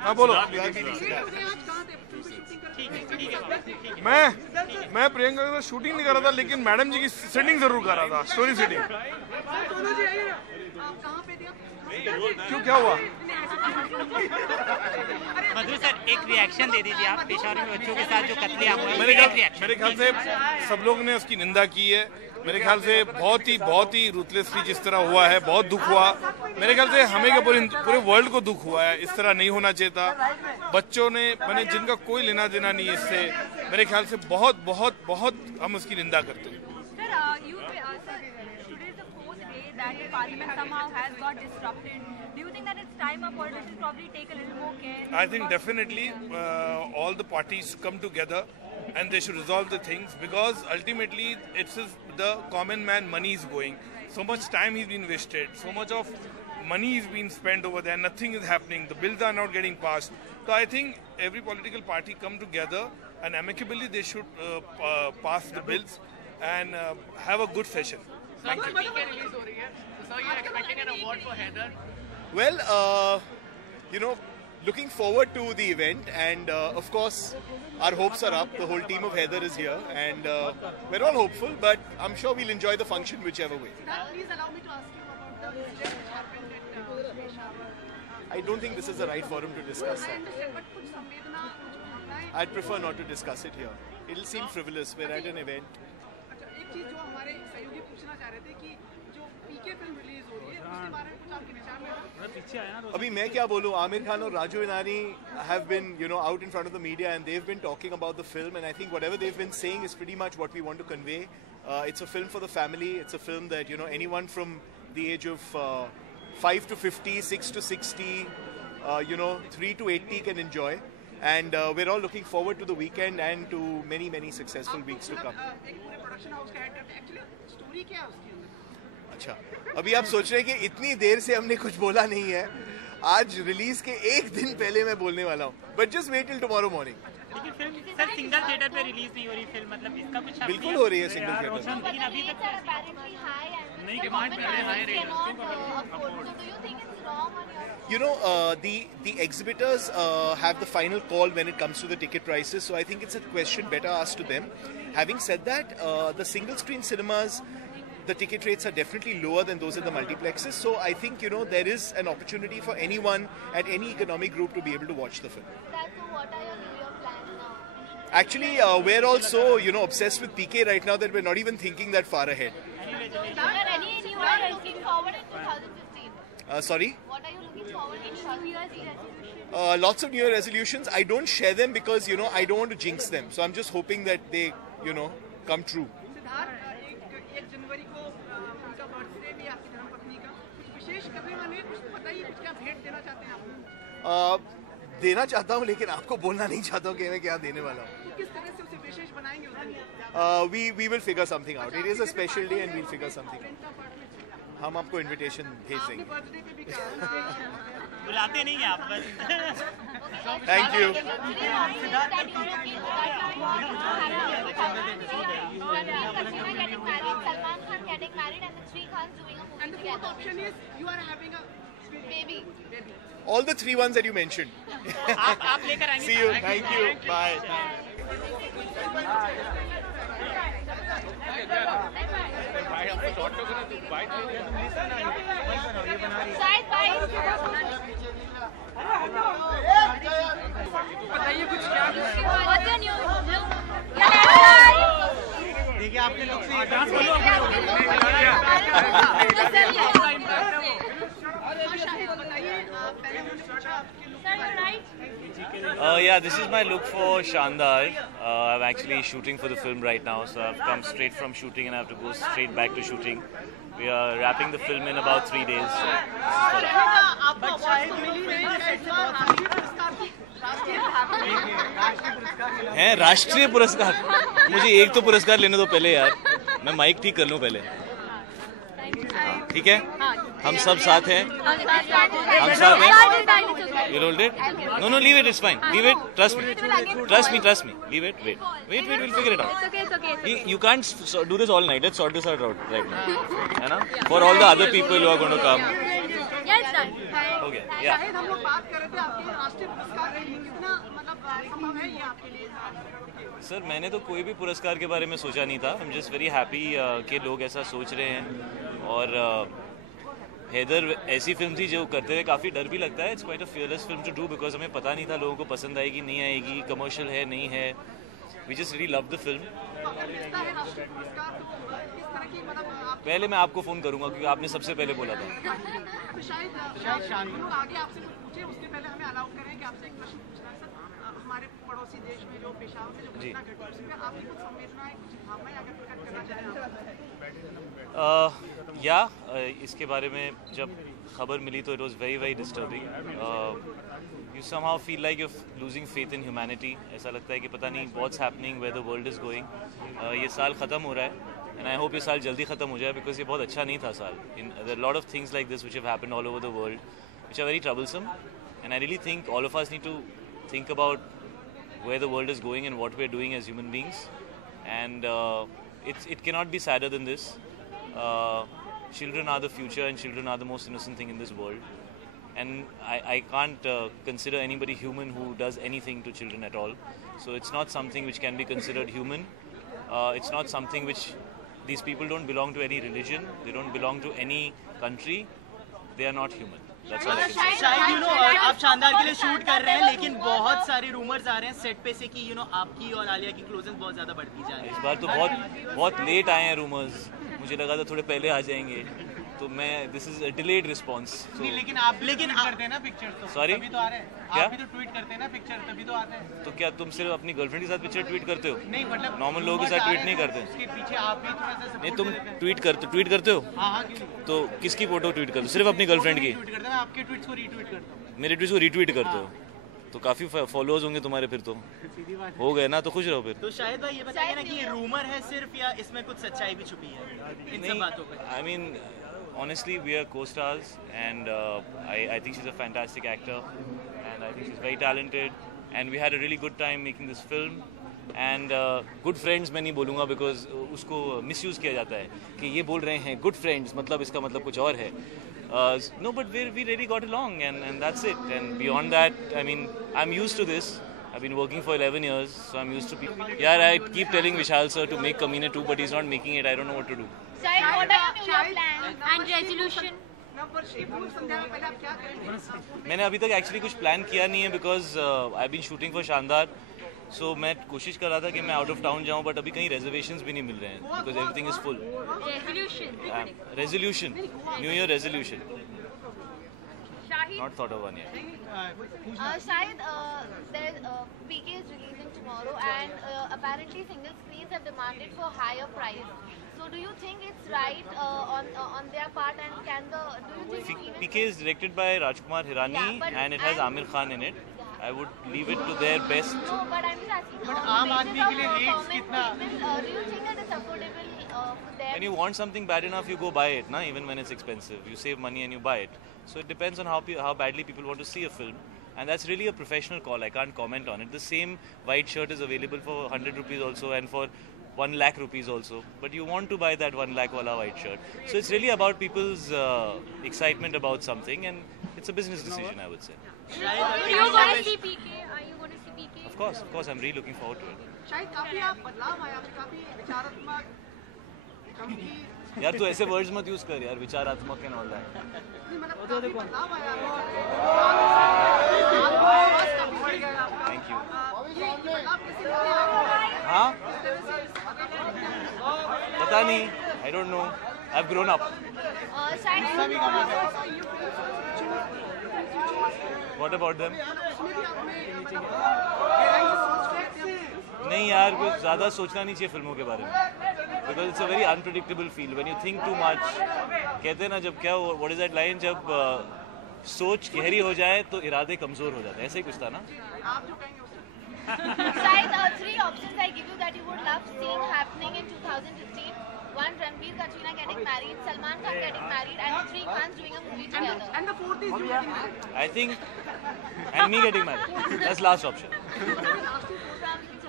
हाँ बोलो। मैं प्रियंका के साथ शूटिंग नहीं कर रहा था, लेकिन मैडम जी की सेटिंग जरूर कर रहा था, स्टोरी सेटिंग। क्यों, क्या हुआ? मधु सर, एक रिएक्शन दे दीजिए आप पेशावर में बच्चों के साथ जो कत्लेआम हुआ है। मेरे ख्याल से सब लोग ने उसकी निंदा की है। मेरे ख्याल से बहुत ही रूथलेसली जिस तरह हुआ है, बहुत दुख हुआ। मेरे ख्याल से हमें क्या पूरे वर्ल्ड को दुख हुआ है। इस तरह नहीं होना चाहिए था। बच्चों ने मैंने जिनका कोई लेना देना नहीं है इससे, मेरे ख्याल से बहुत बहुत बहुत हम उसकी निंदा करते हैं। That the parliament somehow has got disrupted. Do you think that it's time our politicians probably take a little more care? I think definitely all the parties come together and they should resolve the things, because ultimately it's the common man money is going. So much time is being wasted. So much of money is being spent over there. Nothing is happening. The bills are not getting passed. So I think every political party come together and amicably they should pass the bills and have a good session. Thank you. So you're expecting an award for Heather? Well, looking forward to the event, and of course, our hopes are up. The whole team of Heather is here, and we're all hopeful. But I'm sure we'll enjoy the function whichever way. Please allow me to ask you about the incident which happened at Peshawar. I don't think this is the right forum to discuss I that. understand, but कुछ संवेदना, कुछ भावनाएं। I'd prefer not to discuss it here. It'll seem frivolous. We're at an event. अच्छा, एक चीज जो हमारे सहयोगी पूछना चाह रहे थे कि जो पीके फिल्म रिलीज हो रही है, उसके बारे में कुछ आपके विचार में? अभी मैं क्या बोलूं? आमिर खान और Raju इनानी have been, out in front of the media, and they've been talking about the film, and I think whatever they've been saying is pretty much what we want to convey. It's a film for the family. It's a film that, anyone from the age of 5 to 50, 6 to 60, 3 to 80 can enjoy. And we're all looking forward to the weekend and to many, many successful weeks to come. एक पूरे production house का head करते हैं, actually story क्या है उसके अंदर? अच्छा, अभी आप सोच रहे हैं कि इतनी देर से हमने कुछ बोला नहीं है। आज रिलीज के एक दिन पहले मैं बोलने वाला हूँ, but just wait till tomorrow morning. लेकिन फिल्म सर सिंगल थिएटर पे रिलीज नहीं हो रही फिल्म, मतलब इसका कुछ बिल्कुल हो रही है सिंगल थिएटर। लेकिन अभी तक नहीं, डिमांड पहले हाई रही है। The exhibitors have the final call when it comes to the ticket prices, so I think it's a question better asked to them. Having said that, the single screen cinemas, the ticket rates are definitely lower than those in the multiplexes, so I think there is an opportunity for anyone at any economic group to be able to watch the film. So what are your New Year plans now? Actually, we're also obsessed with PK right now that we're not even thinking that far ahead. Any New Year looking forward in 2015? Sorry? What are you looking forward in New Year's resolution? Lots of New Year resolutions. I don't share them because I don't want to jinx them, so I'm just hoping that they come true. Siddharth, एक जनवरी को उनका birthday भी आपकी धर्मपत्नी का, कुछ विशेष करने वाले, कुछ बताइए, कुछ क्या भेंट देना चाहते हैं आप? देना चाहता हूँ, लेकिन आपको बोलना नहीं चाहता हूँ कि मैं क्या देने वाला हूँ। किस तरह से उसे विशेष बनाएंगे उस दिन? We will figure something out. It is a special day and we'll figure something out. हम आपको इनविटेशन भेज देंगे। बर्थडे पे भी कहा बुलाते नहीं हैं आप बस। Thank you. And the fourth option is you are having a Baby. All the three ones that you mentioned. आप लेकर आएंगे। See you. Thank you. Bye. Side by. बताइए कुछ क्या? What's your new look? देखिए आपके लोग से dance Yeah, this is my look for Shandar. I'm actually shooting for the film right now, so I've come straight from shooting and I have to go straight back to shooting. We are wrapping the film in about 3 days. So this is for that. हैं राष्ट्रीय पुरस्कार? मुझे एक तो पुरस्कार लेने दो पहले यार, मैं माइक ठीक कर लूँ पहले। ठीक है, हम सब साथ हैं, हम साथ हैं। You rolled it? No, leave it. It's fine. Leave it. Trust me. Leave it. Wait. We'll figure it out. It's okay. You can't do this all night. Let's sort this out right now. है ना? For all the other people who are going to come. Yeah, it's done. Okay. Yeah. हम लोग बात कर रहे थे आपके कार्यक्रम है ये आपके लिए? सर मैंने तो कोई भी पुरस्कार के बारे में सोचा नहीं था. I'm just very happy कि लोग ऐसा सोच रहे हैं. और हैदर ऐसी फिल्म थी जो करते हुए काफ़ी डर भी लगता है. It's quite a fearless film to do because हमें पता नहीं था लोगों को पसंद आएगी नहीं आएगी, कमर्शियल है नहीं है. We just really love the film. अगर मिलता है राष्ट्रीय पुरस्कार तो किस तरह की मतलब आप पहले मैं आपको फ़ोन करूंगा क्योंकि आपने सबसे पहले बोला था. तो शायद हम लोग आगे आपसे कुछ पूछे उसके पहले हमें अलाउ करें कि आपसे एक प्रश्न पूछना है. सर हमारे पड़ोसी देश में जो पेशावर में जो घटना घटी उसमें आपकी कुछ संवेदनाएं कुछ भावनाएं अगर प्रकट करना चाहें? इसके बारे में जब खबर मिली तो it was very very disturbing. You somehow feel like you losing faith in humanity. ऐसा लगता है कि पता नहीं what's happening, where the world is going. ये साल ख़त्म हो रहा है एंड आई होप ये साल जल्दी ख़त्म हो जाए बिकॉज ये बहुत अच्छा नहीं था साल. In there lot of things like this which have happened all over the world which are very troublesome and I really think all of us need to think about where the world is going and what we're doing as human beings, and it cannot be sadder than this. Children are the future and children are the most innocent thing in this world, and I can't consider anybody human who does anything to children at all. So it's not something which can be considered human. It's not something which these people don't belong to any religion, they don't belong to any country, they are not human. That's all I can say. शायद आप शानदार के लिए shoot कर रहे हैं लेकिन बहुत सारे रूमर्स आ रहे हैं सेट पे से कि आपकी और आलिया की क्लोजनेस बहुत ज्यादा बढ़ती जा रही है. इस बार तो बहुत लेट आए हैं रूमर्स. मुझे लगा था थोड़े पहले आ जाएंगे तो मैं this is a delayed response. लेकिन आप करते हैं ना पिक्चर तो सॉरी तभी तो आ रहे हैं. क्या? आप भी तो ट्वीट करते हैं ना पिक्चर तभी तो आते हैं. तो क्या तुम सिर्फ अपनी गर्लफ्रेंड के साथ पिक्चर ट्वीट करते हो? नहीं मतलब नॉर्मल लोगों के साथ ट्वीट नहीं करते. उसके पीछे आप भी थोड़ा सा नहीं तुम ट्वीट करते हो. हाँ क्यों नहीं? तो किसकी फोटो ट्वीट करते हो? सिर्फ अपनी गर्लफ्रेंड की? ट्वीट करते हैं, मैं आपके ट्वीट्स को रीट्वीट करता हूँ. मेरे ट्वीट को रीट्वीट करते हो तो काफी फॉलोअर्स होंगे तुम्हारे. फिर तो हो गए ना, तो खुश रहो फिर. तो शायद भाई ये बताइए ना कि ये रूमर है सिर्फ या इसमें कुछ सच्चाई भी छुपी है इन सब बातों पे? I mean, honestly, we are co-stars, and I think she's a fantastic actor, and I think she's very talented, and we had a really good time making this film. And good friends मैं नहीं बोलूँगा because उसको misuse किया जाता है कि ये बोल रहे हैं good friends मतलब इसका मतलब कुछ और है. No, but we really got along, and that's it. And beyond that, I mean, I'm used to this. I've been working for 11 years, so I'm used to people. Yeah, I keep telling Vishal sir to make Kameene 2, but he's not making it. I don't know what to do. Shahid, what are your plans and resolution? नववर्ष की पूर्व संध्या में पहले आप क्या करेंगे? मैंने अभी तक एक्चुअली कुछ प्लान किया नहीं है because I been shooting for Shaandaar. So मैं कोशिश कर रहा था कि मैं आउट ऑफ टाउन जाऊं बट अभी कहीं रेजर्वेशंस भी नहीं मिल रहे हैं because everything is full. Resolution, new year resolution. Shahid, Not thought of one yet. Shahid, PK is releasing tomorrow, and apparently single screens have demanded for higher price. So, do you think it's right on their part, and do you think PK is directed by Rajkumar Hirani, and it has Amir Khan in it. I would leave it to their best. No, but I'm just asking. But आम आदमी के लिए rates कितना? Do you think that it's affordable for them? When you want something bad enough, you go buy it, na? Even when it's expensive. You save money and you buy it. So it depends on how badly people want to see a film. And that's really a professional call. I can't comment on it. The same white shirt is available for 100 rupees also and for 1 lakh rupees also. But you want to buy that 1 lakh wala white shirt. So it's really about people's excitement about something, and it's a business decision, I would say. are you going to see PK? Are you going to see PK? Of course, I'm really looking forward to it. शायद काफी आप बदलाव आया, काफी विचारात्मक गंभीर यार तू ऐसे वर्ड्स मत यूज कर यार, विचारात्मक एंड ऑल दैट. मतलब काफी बदलाव आया आवाज काफी बढ़ गया आपका. Thank you. ये बदलाव कैसे आया? हाँ पता नहीं, I don't know. I have grown up. What about them? नहीं यार, कुछ ज़्यादा सोचना नहीं चाहिए फिल्मों के बारे में because it's a very unpredictable field. When you think too much, कहते हैं ना जब क्या, व्हाट इज दैट लाइन, जब सोच गहरी हो जाए तो इरादे कमज़ोर हो जाते हैं. ऐसा ही कुछ था ना. आप जो कहेंगे उससे. Shahid, 3 options I give you that you would love seeing happening in 2015. 1, Ranbir Katrina getting married, Salman Khan getting married, and 3 Khans doing a movie together. And the fourth is you getting married. I think, and me getting married. That's last option.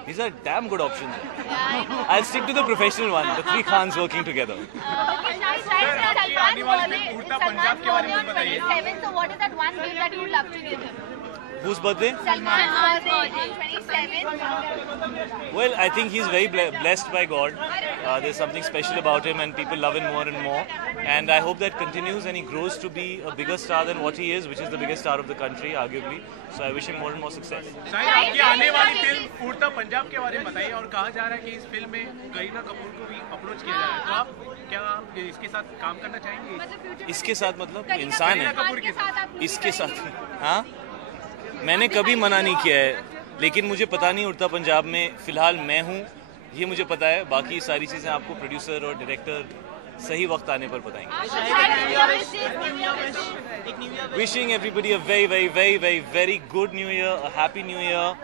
These are damn good options. Yeah, I know. I'll stick to the professional one, the 3 Khans working together. Shahid, Salman birthday on 27th. So what is that one gift that you would love to give him? Whose birthday? Salman's birthday on 27th. Well, I think he's very blessed by God. There's something special about him and people love him more and more. And I hope that continues and he grows to be a bigger star than what he is, which is the biggest star of the country, arguably. So I wish him more and more success. शायद आपकी आने वाली film उड़ता पंजाब के बारे में बताइए और कहा जा रहा है कि इस फिल्म में करीना कपूर को भी अप्रोच किया जा रहा है, तो आप क्या इसके साथ काम करना चाहेंगे? इसके साथ मतलब इंसान है, इसके साथ हाँ, मैंने कभी मना नहीं किया है, लेकिन मुझे पता नहीं उड़ता पंजाब में फिलहाल मैं हूँ, ये मुझे पता है, बाकी सारी चीज़ें आपको प्रोड्यूसर और डायरेक्टर सही वक्त आने पर बताएंगे. Wishing everybody a very good New Year, a happy New Year.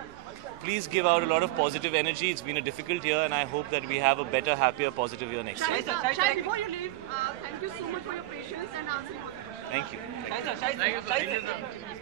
Please give out a lot of positive energy. It's been a difficult year and I hope that we have a better, happier, positive year next year. Shahid, before you leave, thank you so much for your patience and answering all the questions. Thank you.